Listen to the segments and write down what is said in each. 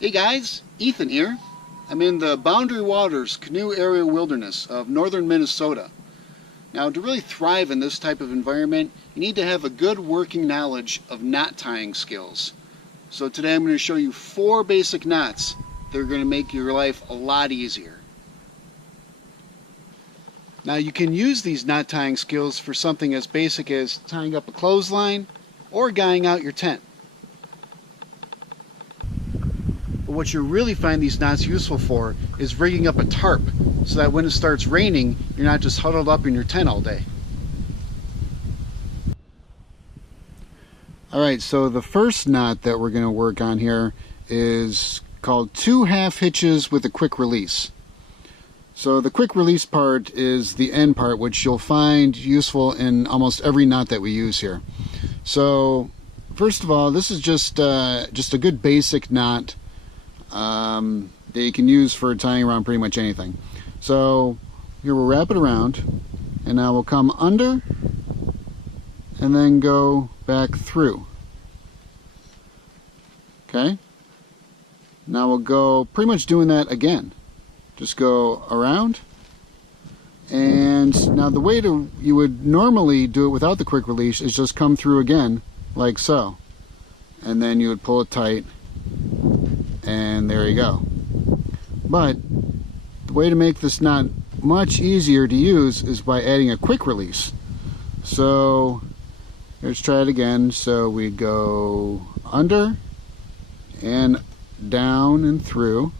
Hey guys, Ethan here. I'm in the Boundary Waters Canoe Area Wilderness of northern Minnesota. Now, to really thrive in this type of environment, you need to have a good working knowledge of knot tying skills. So today I'm going to show you 4 basic knots that are going to make your life a lot easier. Now, you can use these knot tying skills for something as basic as tying up a clothesline or guying out your tent. But what you really find these knots useful for is rigging up a tarp so that when it starts raining, you're not just huddled up in your tent all day. Alright, so the first knot that we're going to work on here is called 2 half hitches with a quick release. So the quick release part is the end part, which you'll find useful in almost every knot that we use here. So first of all, this is just a good basic knot that you can use for tying around pretty much anything. So here we'll wrap it around, and now we'll come under and then go back through. Okay, now we'll go pretty much doing that again. Just go around, and now the way you would normally do it without the quick release is just come through again like so, and then you would pull it tight, and there you go. But the way to make this knot much easier to use is by adding a quick release. So let's try it again. So we go under and down and through,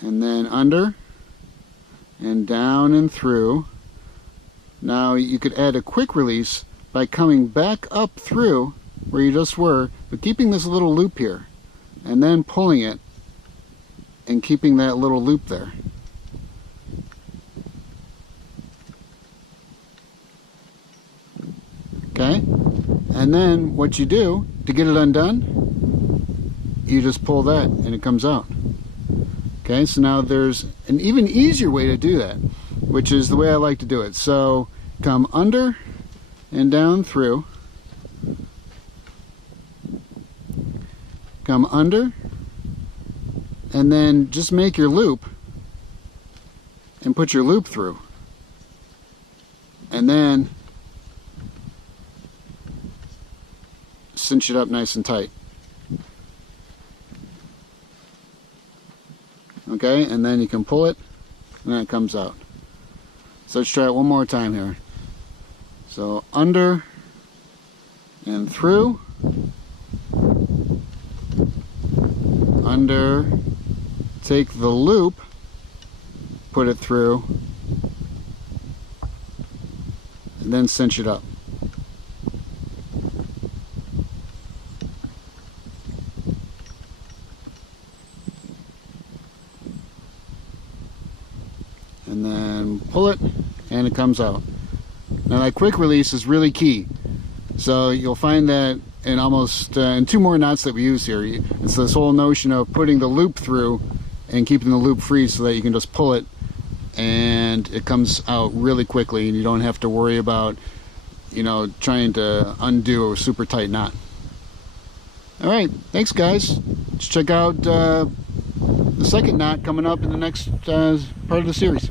and then under and down and through. Now you could add a quick release by coming back up through where you just were, but keeping this little loop here, and then pulling it and keeping that little loop there. Okay, and then what you do to get it undone, you just pull that and it comes out. Okay, so now there's an even easier way to do that, which is the way I like to do it. So come under and down through, come under, and then just make your loop and put your loop through, and then cinch it up nice and tight. Okay, and then you can pull it and then it comes out. So let's try it one more time here. So under and through, under, take the loop, put it through, and then cinch it up. And then pull it and it comes out. Now that quick release is really key. So you'll find that in almost in 2 more knots that we use here. It's this whole notion of putting the loop through and keeping the loop free so that you can just pull it and it comes out really quickly, and you don't have to worry about, you know, trying to undo a super tight knot. Alright, thanks guys. Let's check out the second knot coming up in the next part of the series.